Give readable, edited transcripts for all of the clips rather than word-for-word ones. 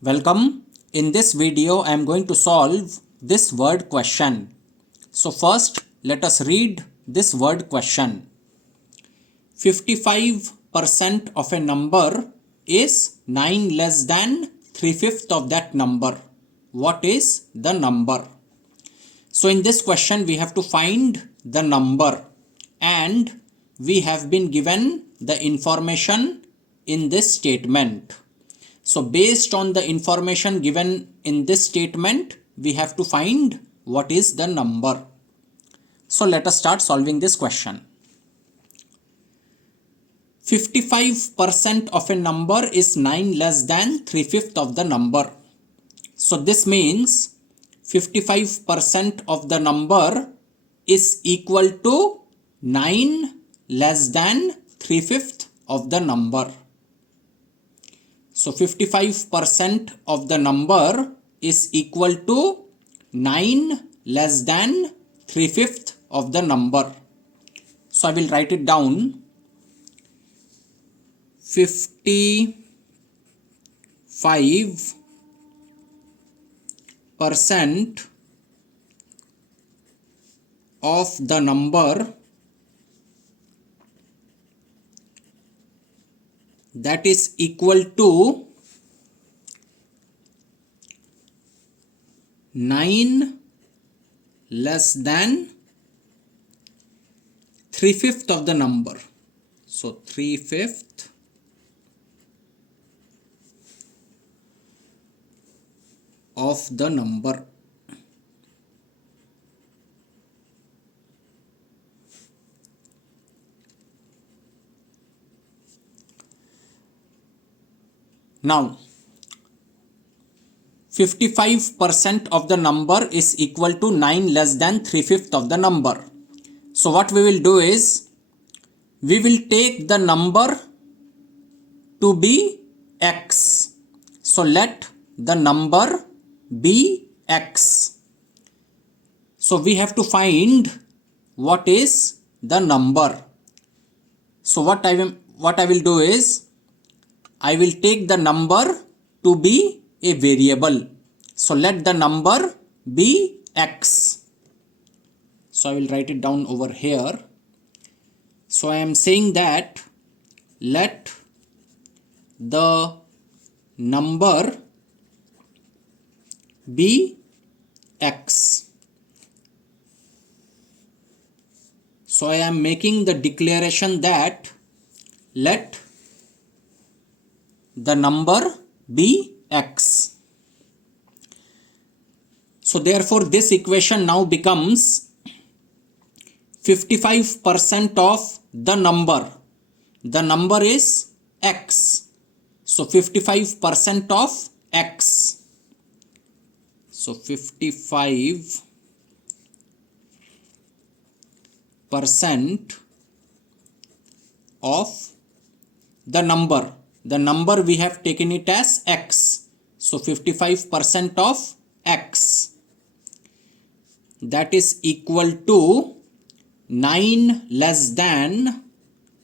Welcome. In this video, I am going to solve this word question. So first, let us read this word question. 55% of a number is 9 less than 3/5 of that number. What is the number? So in this question, we have to find the number and we have been given the information in this statement. So based on the information given in this statement, we have to find what is the number. So let us start solving this question. 55% of a number is 9 less than 3/5 of the number. So this means 55% of the number is equal to 9 less than 3/5 of the number. So 55% of the number is equal to 9 less than 3/5 of the number. So I will write it down. 55% of the number that is equal to 9 less than 3/5 of the number. So 3/5 of the number. Now 55% of the number is equal to 9 less than 3/5 of the number. So what we will do is we will take the number to be x. So let the number be x. So we have to find what is the number. So what I will do is I will take the number to be a variable. So let the number be x. So I will write it down over here. So I am saying that let the number be x. So I am making the declaration that let the number be x. So therefore this equation now becomes 55% of the number. The number is x. So 55% of x. So 55% of the number. The number we have taken it as x. So 55% of x. That is equal to 9 less than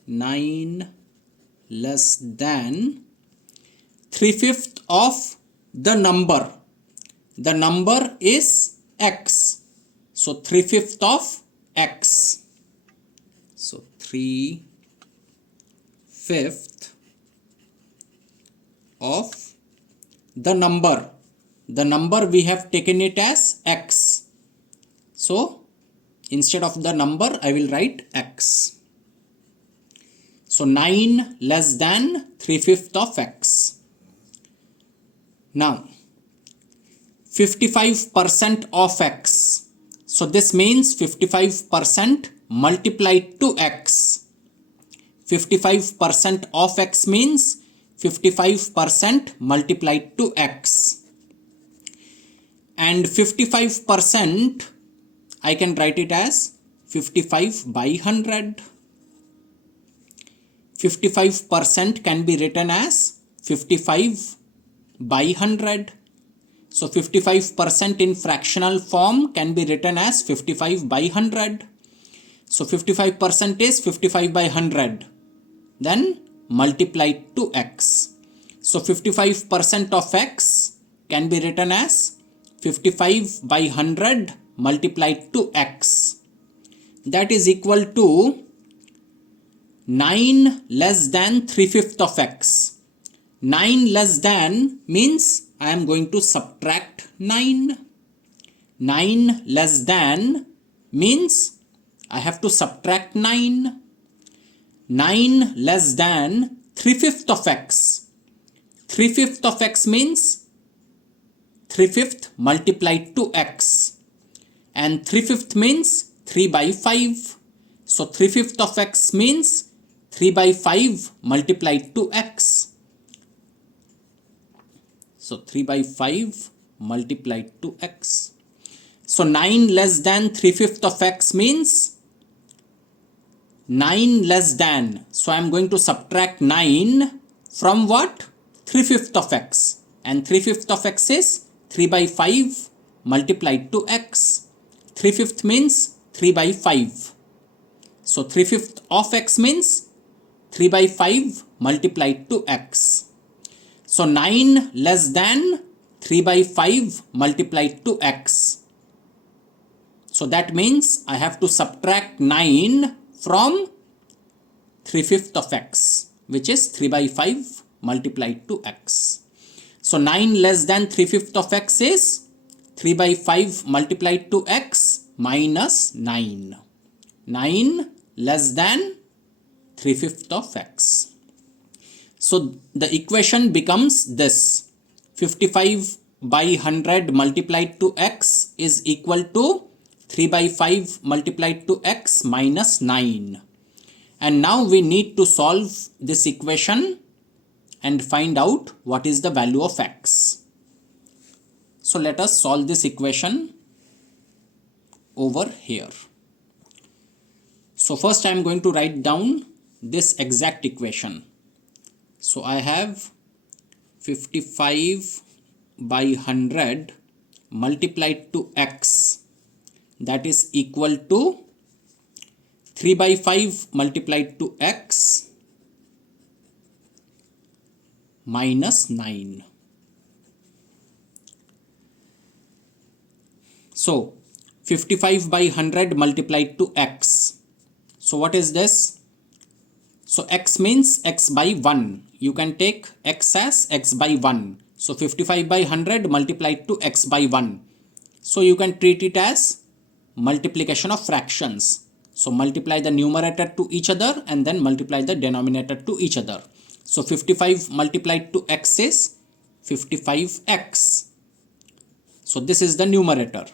3/5 of the number. The number is x. So 3/5 of x. So 3/5 of the number. The number we have taken it as x. So instead of the number I will write x. So 9 less than 3/5 of x. Now 55% of x. So this means 55% multiplied to x. 55% of x means 55% multiplied to x. And 55% I can write it as 55 by 100. 55% can be written as 55 by 100. So 55% in fractional form can be written as 55 by 100. So 55% is 55 by 100. Then multiplied to x. So 55% of x can be written as 55 by 100 multiplied to x. That is equal to 9 less than 3/5 of x. 9 less than means I am going to subtract 9. 9 less than means I have to subtract 9. 9 less than 3/5 of x. 3/5 of x means 3/5 multiplied to x. And 3/5 means 3 by 5. So 3/5 of x means 3 by 5 multiplied to x. So 3 by 5 multiplied to x. So 9 less than 3/5 of x means 9 less than. So I am going to subtract 9 from what? 3/5 of x. And 3/5 of x is 3 by 5 multiplied to x. 3/5 means 3 by 5. So 3/5 of x means 3 by 5 multiplied to x. So 9 less than 3 by 5 multiplied to x. So that means I have to subtract 9 from 3/5 of x, which is 3 by 5 multiplied to x. So 9 less than 3/5 of x is 3 by 5 multiplied to x minus 9. 9 less than 3/5 of x. So the equation becomes this: 55 by 100 multiplied to x is equal to 3 by 5 multiplied to x minus 9. And now we need to solve this equation and find out what is the value of x. So let us solve this equation over here. So first I am going to write down this exact equation. So I have 55 by 100 multiplied to x, that is equal to 3 by 5 multiplied to x minus 9. So 55 by 100 multiplied to x. So what is this? So x means x by 1. You can take x as x by 1. So 55 by 100 multiplied to x by 1. So you can treat it as multiplication of fractions. So multiply the numerator to each other and then multiply the denominator to each other. So 55 multiplied to x is 55x. So this is the numerator.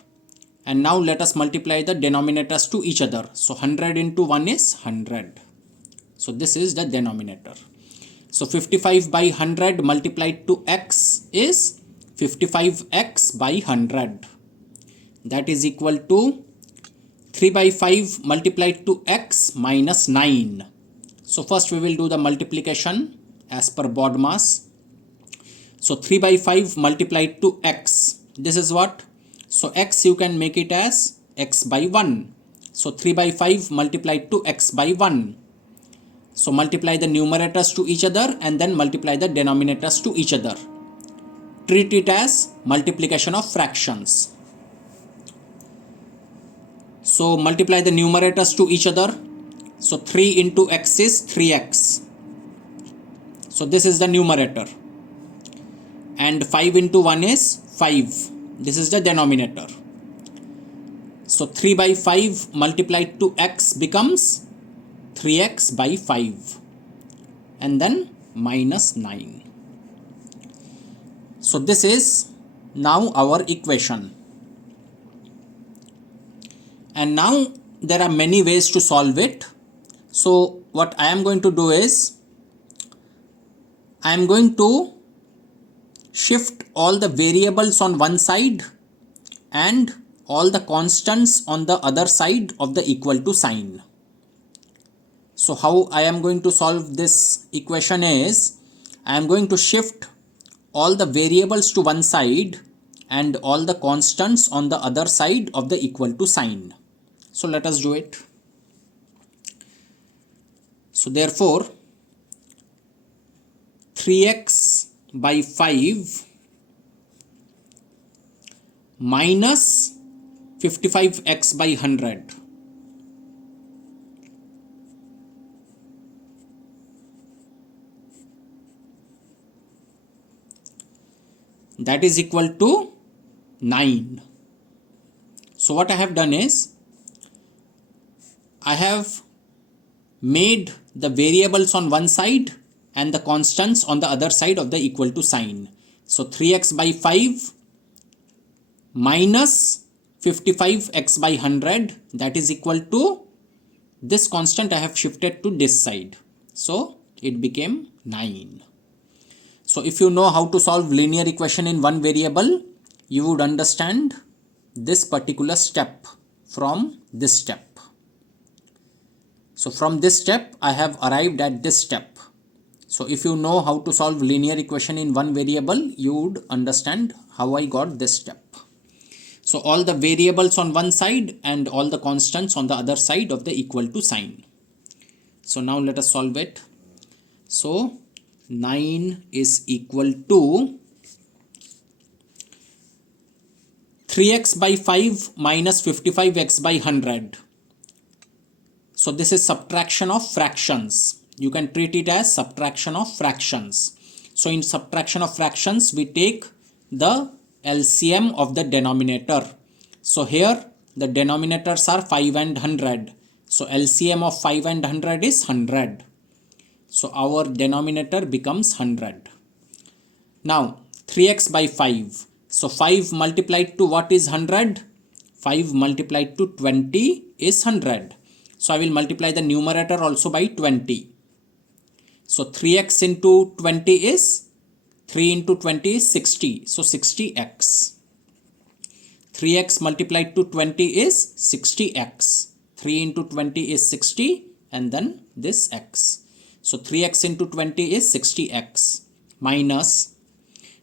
And now let us multiply the denominators to each other. So 100 into 1 is 100. So this is the denominator. So 55 by 100 multiplied to x is 55x by 100. That is equal to 3 by 5 multiplied to x minus 9. So first we will do the multiplication as per BODMAS. So 3 by 5 multiplied to x. This is what? So x you can make it as x by 1. So 3 by 5 multiplied to x by 1. So multiply the numerators to each other and then multiply the denominators to each other. Treat it as multiplication of fractions. So multiply the numerators to each other. So 3 into x is 3x. So this is the numerator. And 5 into 1 is 5. This is the denominator. So 3 by 5 multiplied to x becomes 3x by 5. And then minus 9. So this is now our equation. And now there are many ways to solve it. So what I am going to do is, I am going to shift all the variables on one side and all the constants on the other side of the equal to sign. So how I am going to solve this equation is, I am going to shift all the variables to one side and all the constants on the other side of the equal to sign. So let us do it. So therefore 3x by 5 minus 55x by 100. That is equal to 9. So what I have done is, I have made the variables on one side and the constants on the other side of the equal to sign. So 3x by 5 minus 55x by 100, that is equal to this constant I have shifted to this side. So it became 9. So if you know how to solve linear equation in one variable, you would understand this particular step from this step. So from this step, I have arrived at this step. So if you know how to solve linear equation in one variable, you would understand how I got this step. So all the variables on one side and all the constants on the other side of the equal to sign. So now let us solve it. So 9 is equal to 3x by 5 minus 55x by 100. So this is subtraction of fractions. You can treat it as subtraction of fractions. So in subtraction of fractions, we take the LCM of the denominator. So here the denominators are 5 and 100. So LCM of 5 and 100 is 100. So our denominator becomes 100. Now 3x by 5. So 5 multiplied to what is 100? 5 multiplied to 20 is 100. So I will multiply the numerator also by 20. So 3x into 20 is 3 into 20 is 60. So 60x. 3x multiplied to 20 is 60x. 3 into 20 is 60 and then this x. So 3x into 20 is 60x minus.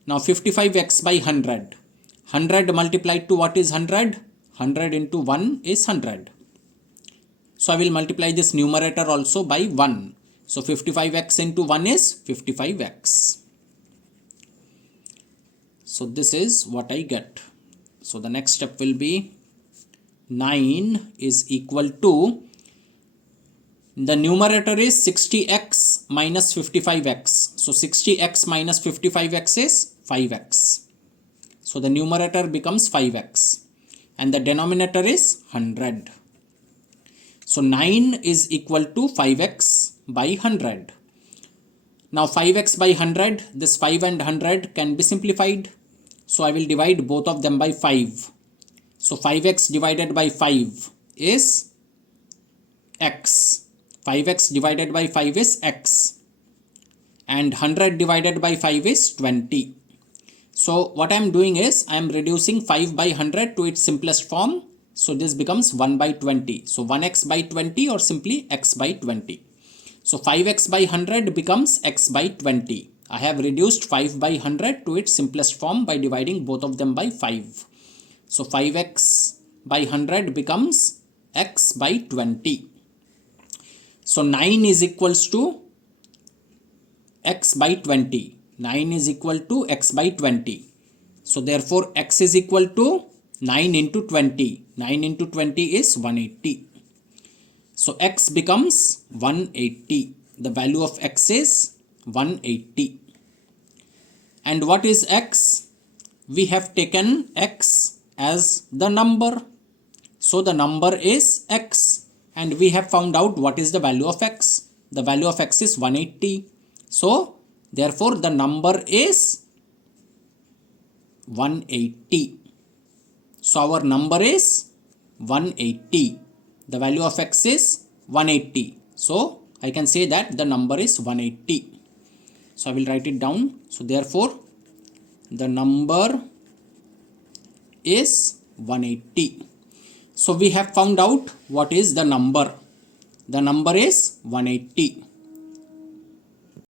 Now 55x by 100. 100 multiplied to what is 100? 100 into 1 is 100. So I will multiply this numerator also by 1. So 55x into 1 is 55x. So this is what I get. So the next step will be 9 is equal to, the numerator is 60x minus 55x. So 60x minus 55x is 5x. So the numerator becomes 5x and the denominator is 100. So 9 is equal to 5x by 100. Now 5x by 100, this 5 and 100 can be simplified. So I will divide both of them by 5. So 5x divided by 5 is x. 5x divided by 5 is x. And 100 divided by 5 is 20. So what I am doing is, I am reducing 5 by 100 to its simplest form. So this becomes 1 by 20. So 1x by 20 or simply x by 20. So 5x by 100 becomes x by 20. I have reduced 5 by 100 to its simplest form by dividing both of them by 5. So 5x by 100 becomes x by 20. So 9 is equals to x by 20. 9 is equal to x by 20. So therefore x is equal to 9 into 20. 9 into 20 is 180. So x becomes 180. The value of x is 180. And what is x? We have taken x as the number. So the number is x. And we have found out what is the value of x. The value of x is 180. So therefore the number is 180. So our number is 180. The value of x is 180. So I can say that the number is 180. So I will write it down. So therefore the number is 180. So we have found out what is the number. The number is 180.